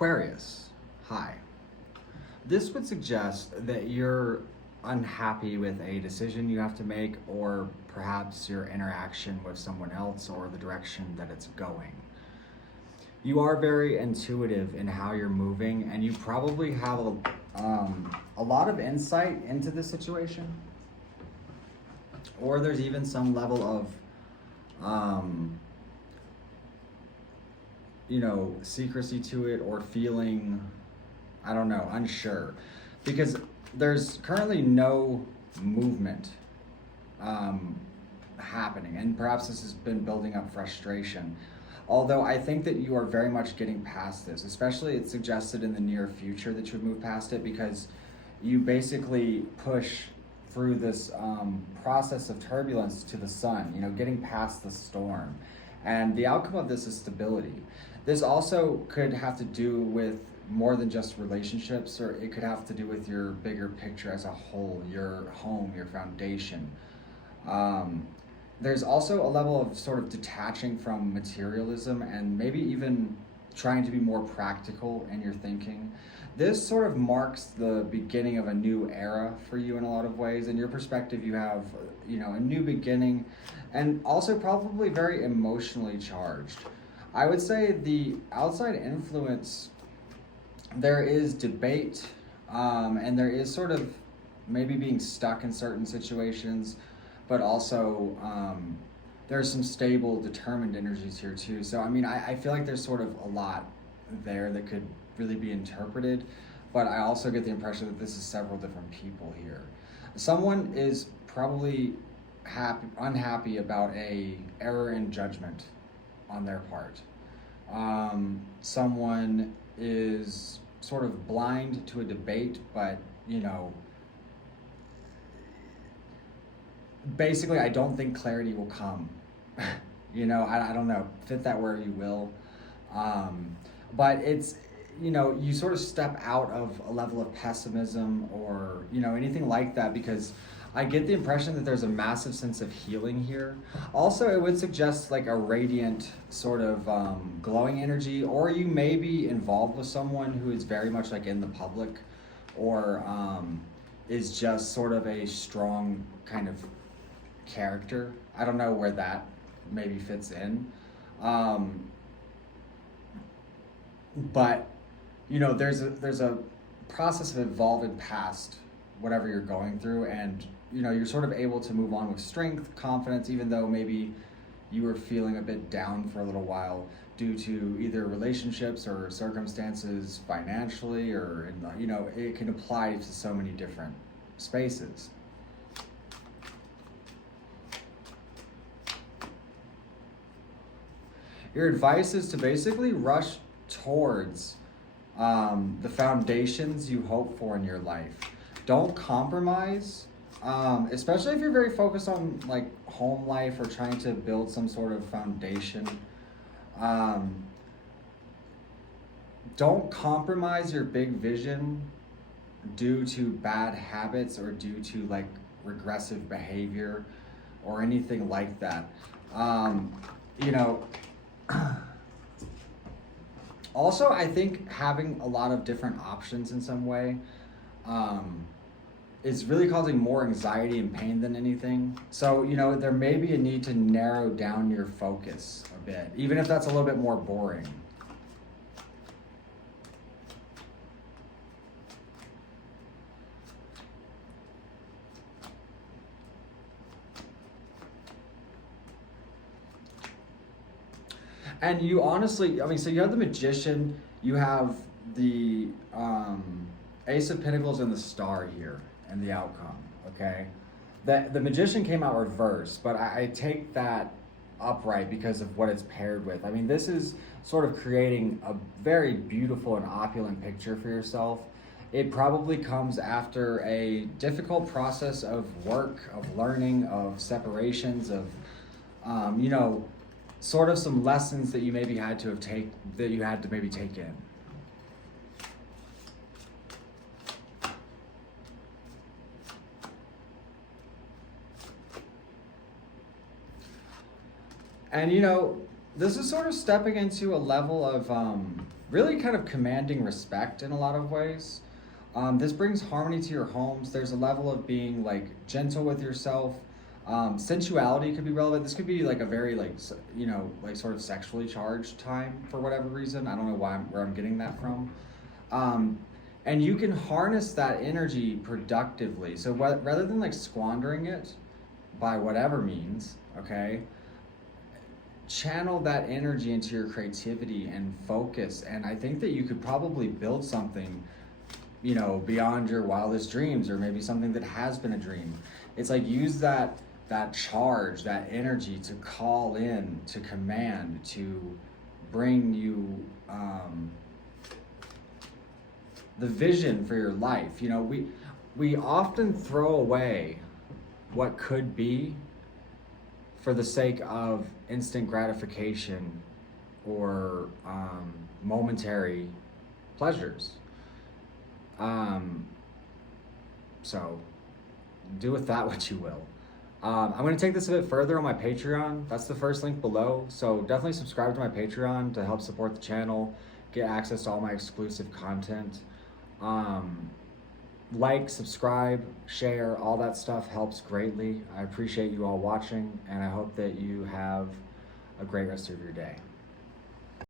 Aquarius, hi. This would suggest that you're unhappy with a decision you have to make, or perhaps your interaction with someone else, or the direction that it's going. You are very intuitive in how you're moving, and you probably have a lot of insight into the situation, or there's even some level of secrecy to it, or feeling, I don't know, unsure. Because there's currently no movement happening, and perhaps this has been building up frustration. Although I think that you are very much getting past this, especially it's suggested in the near future that you would move past it, because you basically push through this process of turbulence to the sun, getting past the storm. And the outcome of this is stability. This also could have to do with more than just relationships, or it could have to do with your bigger picture as a whole, your home, your foundation. There's also a level of sort of detaching from materialism, and maybe even trying to be more practical in your thinking. This sort of marks the beginning of a new era for you in a lot of ways. In your perspective, you have, a new beginning, and also probably very emotionally charged. I would say the outside influence, there is debate, and there is sort of maybe being stuck in certain situations, but also there's some stable, determined energies here too. So, I feel like there's sort of a lot there that could really be interpreted, but I also get the impression that this is several different people here. Someone is probably unhappy about a error in judgment on their part. Someone is sort of blind to a debate, but basically I don't think clarity will come. I don't know, fit that where you will. But it's, you sort of step out of a level of pessimism, or anything like that, because I get the impression that there's a massive sense of healing here. Also, it would suggest like a radiant sort of glowing energy, or you may be involved with someone who is very much like in the public, or is just sort of a strong kind of character. I don't know where that maybe fits in. But there's a process of evolving past whatever you're going through, and you're sort of able to move on with strength, confidence, even though maybe you were feeling a bit down for a little while due to either relationships or circumstances financially, or it can apply to so many different spaces. Your advice is to basically rush towards the foundations you hope for in your life. Don't compromise, especially if you're very focused on like home life or trying to build some sort of foundation. Don't compromise your big vision due to bad habits, or due to like regressive behavior or anything like that. Also, I think having a lot of different options in some way is really causing more anxiety and pain than anything. So, there may be a need to narrow down your focus a bit, even if that's a little bit more boring. And you honestly, so you have the Magician, you have the Ace of Pentacles and the Star here, and the outcome, okay? The Magician came out reversed, but I take that upright because of what it's paired with. This is sort of creating a very beautiful and opulent picture for yourself. It probably comes after a difficult process of work, of learning, of separations, of, sort of some lessons that you maybe had to maybe take in. And This is sort of stepping into a level of really kind of commanding respect in a lot of ways. This brings harmony to your homes. There's a level of being like gentle with yourself. Sensuality could be relevant. This could be like a very like like sort of sexually charged time for whatever reason. I don't know where I'm getting that from. Um, and you can harness that energy productively. So rather than like squandering it by whatever means, okay, channel that energy into your creativity and focus. And I think that you could probably build something, beyond your wildest dreams, or maybe something that has been a dream. It's like use that charge, that energy to call in, to command, to bring you the vision for your life. We often throw away what could be for the sake of instant gratification or momentary pleasures. So do with that what you will. I'm going to take this a bit further on my Patreon. That's the first link below. So definitely subscribe to my Patreon to help support the channel, get access to all my exclusive content. Like, subscribe, share, all that stuff helps greatly. I appreciate you all watching, and I hope that you have a great rest of your day.